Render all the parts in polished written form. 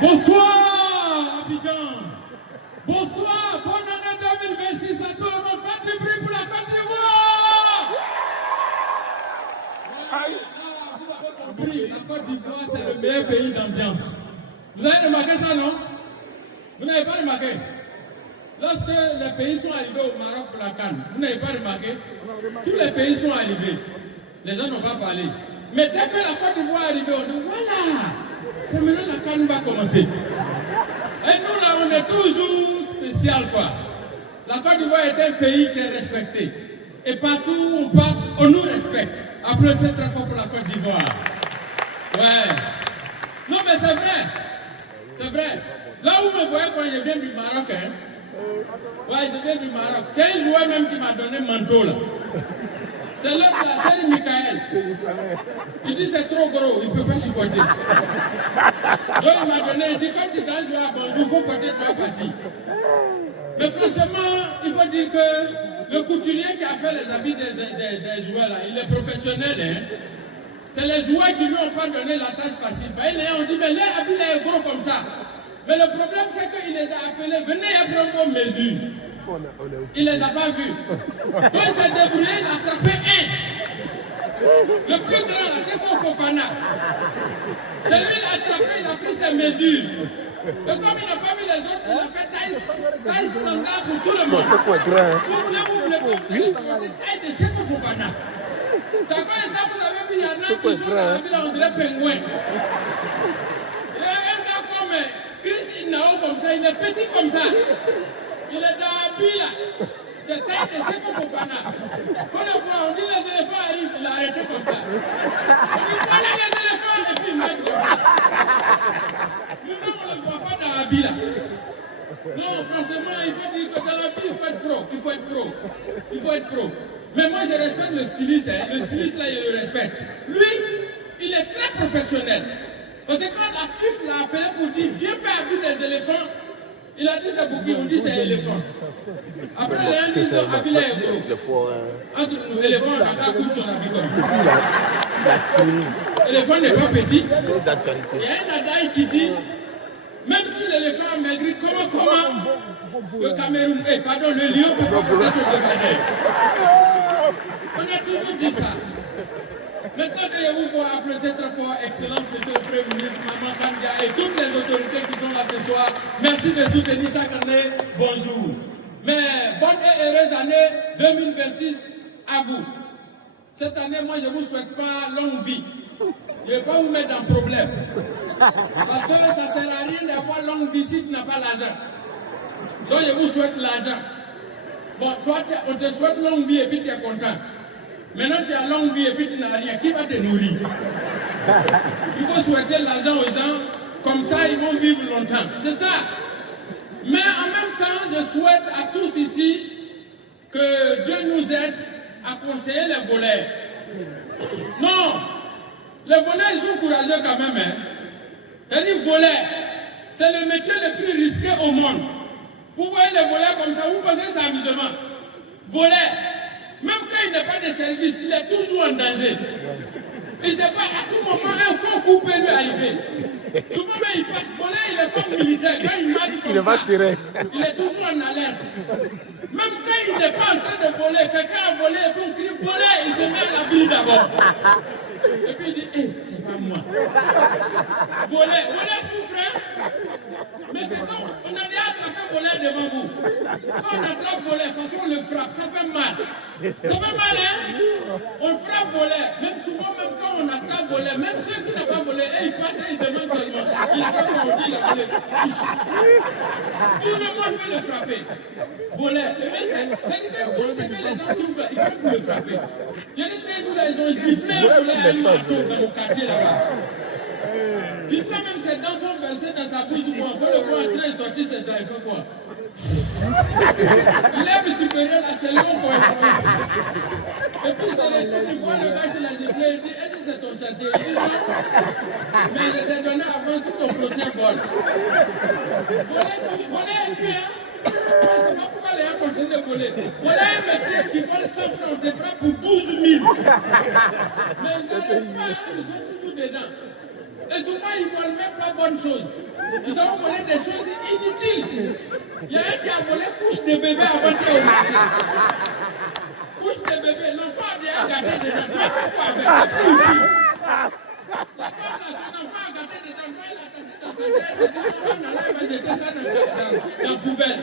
Bonsoir, Abidjan. Bonsoir, bonne année 2026 à tout le monde. Faites du bruit pour la Côte d'Ivoire. Vous avez compris, la Côte d'Ivoire, c'est le meilleur pays d'ambiance. Vous avez remarqué ça, non? Vous n'avez pas remarqué? Lorsque les pays sont arrivés au Maroc pour la CAN, vous n'avez pas remarqué? Tous les pays sont arrivés. Les gens n'ont pas parlé. Mais dès que la Côte d'Ivoire est arrivée, on dit voilà, c'est maintenant la CAN va commencer. Et nous là, on est toujours spécial quoi. La Côte d'Ivoire est un pays qui est respecté. Et partout où on passe, on nous respecte. Applaudissez très fort pour la Côte d'Ivoire. Ouais. Non mais c'est vrai. C'est vrai. Là où vous me voyez quand je viens du Maroc, hein. Ouais, je viens du Maroc. C'est un joueur même qui m'a donné manteau là. C'est l'autre là, c'est Michael. Il dit c'est trop gros, il ne peut pas supporter. Donc il m'a donné, il dit quand tu dois jouer à bonjour, il faut porter trois parties. Mais franchement, il faut dire que le couturier qui a fait les habits des joueurs là, il est professionnel. Hein? C'est les joueurs qui ne lui ont pas donné la tâche facile. On dit mais leur habit là est gros comme ça. Mais le problème c'est qu'il les a appelés, venez prendre vos mesures. Il ne les a pas vus. Donc il s'est débrouillé, il a attrapé un. Le plus grand, c'est Seko Fofana. C'est lui, il a attrapé, il a pris ses mesures. Et comme il n'a pas vu les autres, il a fait taille standard pour tout le monde. Vous voulez pas, taille de Seko Fofana. C'est à cause de ça que vous avez vu, il y en a qui sont dans la ville, on dirait pingouin. Il y a un gars comme Chris Inao comme ça, il est petit comme ça. Il est dans la ville là. C'est taille de Seko Fofana. Quand on voit, on dit les éléphants arrivent, il a arrêté comme ça. On dit voilà les éléphants et puis il marche comme ça. Nous-mêmes on ne le voit pas dans la ville là. Non, franchement, il faut dire que dans la ville, il faut être pro. Il faut être pro. Il faut être pro. Mais moi je respecte le styliste, hein. Le styliste là, je le respecte. Lui, il est très professionnel. Parce que quand la FIF l'a appelé pour dire viens faire habiller des éléphants, il a dit c'est pour qui? On dit c'est éléphant. Après les gens disent non, habiller est gros. Entre nous, éléphant, on a qu'à couper son habit comme l'éléphant n'est pas petit. Il y a un adage qui dit même si l'éléphant a maigri, comment le Cameroun, le lion peut pas porter son débardeur. On a toujours dit ça. Maintenant que je vous vois applaudir très fort, Excellence, Monsieur le Premier ministre, Maman Kandia et toutes les autorités qui sont là ce soir, merci de soutenir chaque année. Bonjour. Mais bonne et heureuse année 2026 à vous. Cette année, moi, je ne vous souhaite pas longue vie. Je ne vais pas vous mettre en problème. Parce que ça ne sert à rien d'avoir longue vie si tu n'as pas l'argent. Donc, je vous souhaite l'argent. Bon, toi, on te souhaite longue vie et puis tu es content. Maintenant, tu as longue vie et puis tu n'as rien. Qui va te nourrir? Il faut souhaiter l'argent aux gens, comme ça, ils vont vivre longtemps. C'est ça. Mais en même temps, je souhaite à tous ici que Dieu nous aide à conseiller les voleurs. Non, les voleurs, ils sont courageux quand même. Hein. C'est-à-dire, voleurs, c'est le métier le plus risqué au monde. Vous voyez les voleurs comme ça, vous pensez que c'est amusement. Voleur. Même quand il n'a pas de service, il est toujours en danger. Il ne sait pas, à tout moment, un faux coup peut lui arriver. Souvent, il passe, voilà, il est comme militaire. Quand il marche comme ça, il est toujours en alerte. Même quand il n'est pas en train de voler, quelqu'un a volé, et puis on crie voler, il se met à l'abri d'abord. Et puis il dit, hé, c'est pas moi. Voler souffre, hein? Mais c'est comme, on a déjà attrapé voler devant vous. Quand on attrape voler, de toute façon on le frappe, ça fait mal. Ça fait mal, hein? On frappe voler, même souvent, même quand on attrape voler, même ceux qui n'ont pas volé, ils passent et ils demandent seulement. Il faut qu'on dit, il a volé. Tout le monde veut le frapper. Voler. C'est-à-dire que tout ce que les gens trouvent, ils peuvent le frapper. Il y a des jours là, ils ont giflé un voler à un marteau dans le quartier là-bas. Puis ça même ses dents sont versées dans sa bouche du bois. Il faut le voir en train de sortir ses dents. Il fait quoi? Lèvre supérieure là, c'est long quoi. Et puis il voit le gars qui l'a giflé, il dit, est-ce que c'est ton chantier? Il dit non. Mais je t'ai donné avant sur ton prochain vol. Voler un peu, hein? Je ne sais pas pourquoi les gens continuent de voler. Voilà un métier qui vole 100 francs, on te frappe pour 12 000. Mais ils n'arrêtent pas, ils sont toujours dedans. Et souvent, ils ne volent même pas bonnes choses. Ils ont volé des choses inutiles. Il y a un qui a volé couche de bébé avant-hier au marché. Couche de bébé, l'enfant a déjà gâté dedans. Tu vas faire quoi avec? C'est plus utile. La femme, son enfant a gâté dedans. Quand il a cassé dans sa chaise, il s'est dit non, non, il va jeter ça dans la poubelle.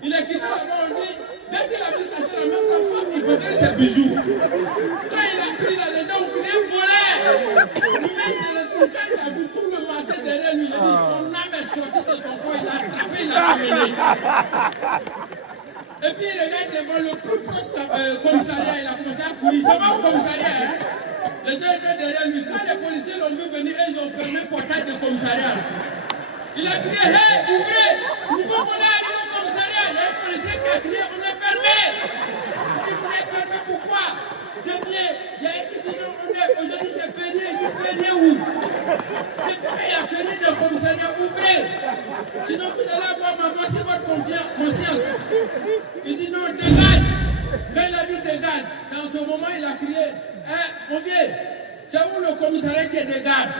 Il est quitté là-bas, on dit, dès qu'il a vu sa chaise, la même femme, il posait ses bijoux. Quand il a pris là, les gens ont crié volé. Quand il a vu tout le marché derrière lui, il a dit son âme est sortie de son corps, il a attrapé, il a amené. Et puis il regarde devant le plus proche commissariat, il a commencé à courir. Ça va au commissariat, hein? Les gens étaient derrière lui. Quand les policiers l'ont vu venir, ils ont fermé le portail du commissariat. Il a crié, hey, ouvrez! Nous voulons aller au commissariat. Il y a un policier qui a crié, on est fermé! Il dit, vous êtes fermé pourquoi? Je viens. Il y a un qui dit, non, aujourd'hui c'est férié. Il dit, férié où? Il dit, pourquoi il y a férié dans le commissariat? Ouvrez! Sinon vous allez avoir maman sur votre conscience. Il dit, non, dégage! Quand il a dit dégage, c'est en ce moment il a crié, mon vieux, c'est où le commissariat qui est des gardes?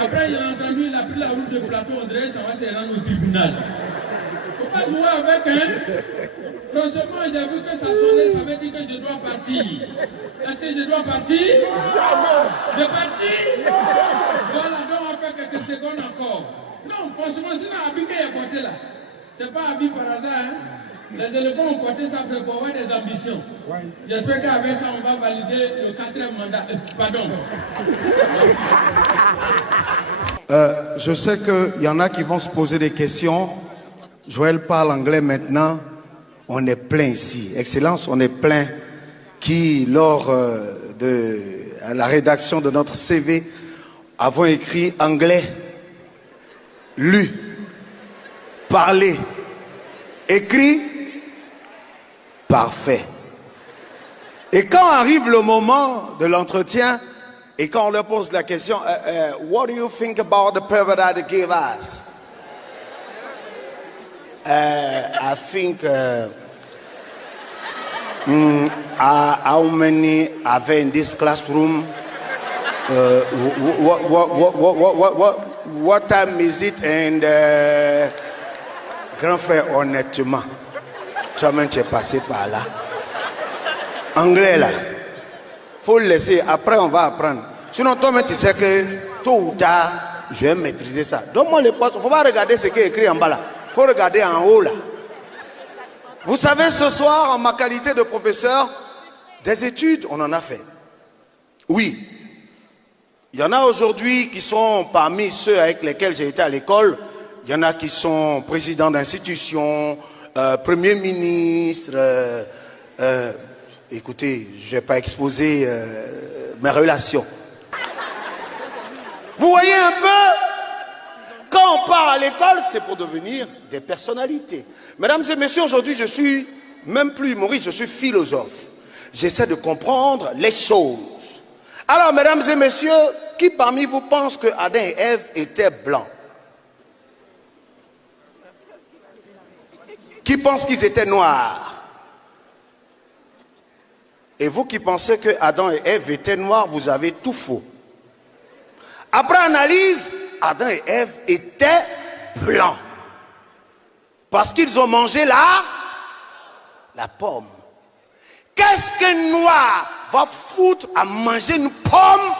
Après il a entendu, il a pris la route de plateau, on dirait ça va se rendre au tribunal. Faut pas jouer avec, hein? Franchement, j'ai vu que ça sonnait, ça veut dire que je dois partir. Est-ce que je dois partir? De partir? Voilà, donc on va faire quelques secondes encore. Non, franchement, c'est un habit qu'il a porté là. C'est pas un habit par hasard, hein? Les éléphants ont porté ça pour avoir des ambitions. J'espère qu'avec ça, on va valider le 4e mandat. Pardon. Je sais qu'il y en a qui vont se poser des questions. Joël parle anglais maintenant. On est plein ici. Excellence, on est plein qui, lors de la rédaction de notre CV, avons écrit anglais, lu, parlé, écrit, parfait. Et quand arrive le moment de l'entretien, et quand on leur pose la question, what do you think about the paper that they gave us? I think how many are there in this classroom? What time is it? And grand frère, honnêtement, toi-même tu es passé par là. Anglais là, faut le laisser. Après on va apprendre. Sinon toi-même tu sais que tôt ou tard je vais maîtriser ça. Donne-moi les postes. Faut pas regarder ce qui est écrit en bas là. Faut regarder en haut là. Vous savez, ce soir, en ma qualité de professeur, des études, on en a fait. Oui. Il y en a aujourd'hui qui sont parmi ceux avec lesquels j'ai été à l'école. Il y en a qui sont présidents d'institutions, premiers ministres. Écoutez, je ne vais pas exposer mes relations. Vous voyez un peu, quand on part à l'école, c'est pour devenir des personnalités. Mesdames et messieurs, aujourd'hui, je suis même plus humoriste, je suis philosophe. J'essaie de comprendre les choses. Alors, mesdames et messieurs, qui parmi vous pense que Adam et Ève étaient blancs? Qui pense qu'ils étaient noirs? Et vous qui pensez que Adam et Ève étaient noirs, vous avez tout faux. Après analyse, Adam et Ève étaient blancs. Parce qu'ils ont mangé la pomme. Qu'est-ce qu'un noir va foutre à manger une pomme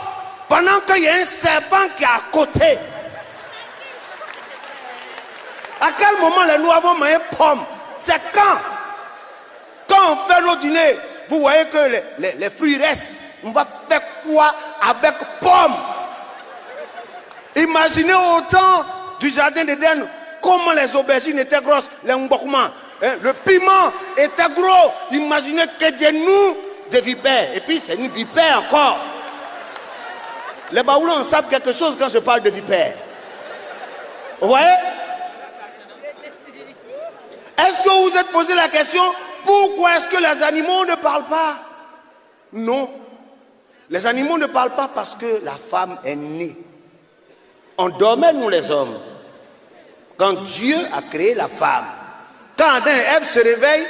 pendant qu'il y a un serpent qui est à côté? À quel moment les noirs vont manger pomme? C'est quand on fait le dîner, vous voyez que les fruits restent. On va faire quoi avec pomme? Imaginez au temps du jardin d'Éden comment les aubergines étaient grosses, les mbokuma, le piment était gros. Imaginez que Dieu nous des vipères. Et puis c'est une vipère encore. Les Baoulons savent quelque chose quand je parle de vipères. Vous voyez? Est-ce que vous vous êtes posé la question, pourquoi est-ce que les animaux ne parlent pas? Non. Les animaux ne parlent pas parce que la femme est née. On dormait, nous les hommes, quand Dieu a créé la femme. Quand Adam et Ève se réveillent,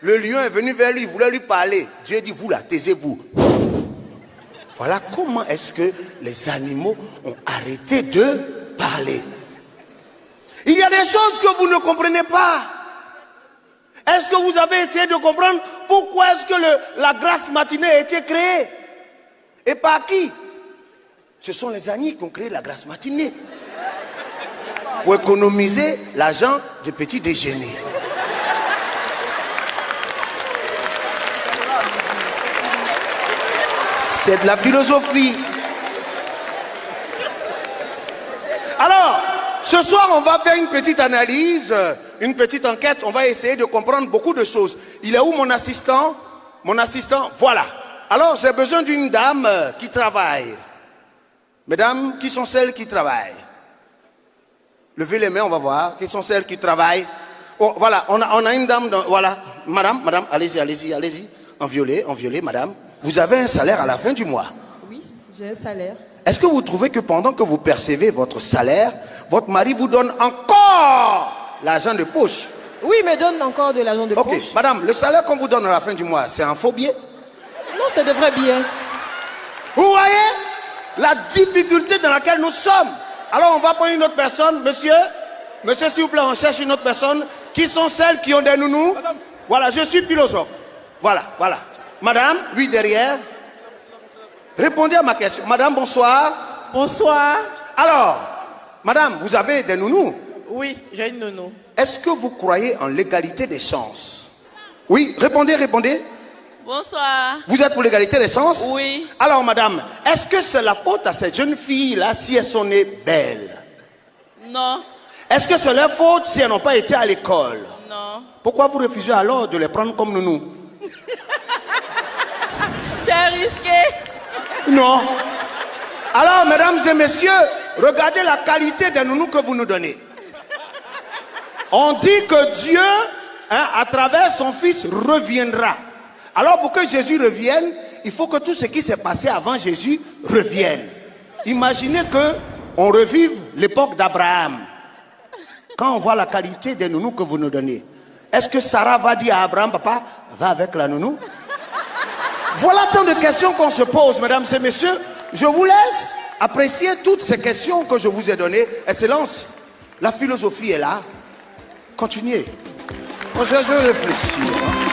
le lion est venu vers lui, il voulait lui parler. Dieu dit, vous là, taisez-vous. Voilà comment est-ce que les animaux ont arrêté de parler. Il y a des choses que vous ne comprenez pas. Est-ce que vous avez essayé de comprendre pourquoi est-ce que la grâce matinée a été créée? Et par qui? Ce sont les agneaux qui ont créé la grâce matinée. Pour économiser l'argent du petit déjeuner. C'est de la philosophie. Alors, ce soir, on va faire une petite analyse, une petite enquête. On va essayer de comprendre beaucoup de choses. Il est où mon assistant? Mon assistant, voilà. Alors, j'ai besoin d'une dame qui travaille. Mesdames, qui sont celles qui travaillent? Levez les mains, on va voir. Qui sont celles qui travaillent? Oh, voilà, on a une dame, voilà. Madame, allez-y. En violet, madame. Vous avez un salaire à la fin du mois? Oui, j'ai un salaire. Est-ce que vous trouvez que pendant que vous percevez votre salaire, votre mari vous donne encore l'argent de poche? Oui, il me donne encore de l'argent de poche. Ok, madame, le salaire qu'on vous donne à la fin du mois, c'est un faux billet? Non, c'est de vrais billets. Vous voyez la difficulté dans laquelle nous sommes. Alors on va prendre une autre personne. Monsieur, s'il vous plaît, on cherche une autre personne. Qui sont celles qui ont des nounous? Voilà, je suis philosophe. Voilà. Madame, oui, derrière. Répondez à ma question. Madame, bonsoir. Bonsoir. Alors, madame, vous avez des nounous? Oui, j'ai une nounou. Est-ce que vous croyez en l'égalité des chances? Oui, répondez. Bonsoir. Vous êtes pour l'égalité des chances? Oui. Alors, madame, est-ce que c'est la faute à ces jeunes filles-là si elles sont nées belles? Non. Est-ce que c'est leur faute si elles n'ont pas été à l'école? Non. Pourquoi vous refusez alors de les prendre comme nounous? C'est risqué. Non. Alors, mesdames et messieurs, regardez la qualité des nounous que vous nous donnez. On dit que Dieu, à travers son Fils, reviendra. Alors, pour que Jésus revienne, il faut que tout ce qui s'est passé avant Jésus revienne. Imaginez qu'on revive l'époque d'Abraham. Quand on voit la qualité des nounous que vous nous donnez, est-ce que Sarah va dire à Abraham, papa, va avec la nounou? Voilà tant de questions qu'on se pose, mesdames et messieurs. Je vous laisse apprécier toutes ces questions que je vous ai données. Excellence, la philosophie est là. Continuez. Je vais réfléchir.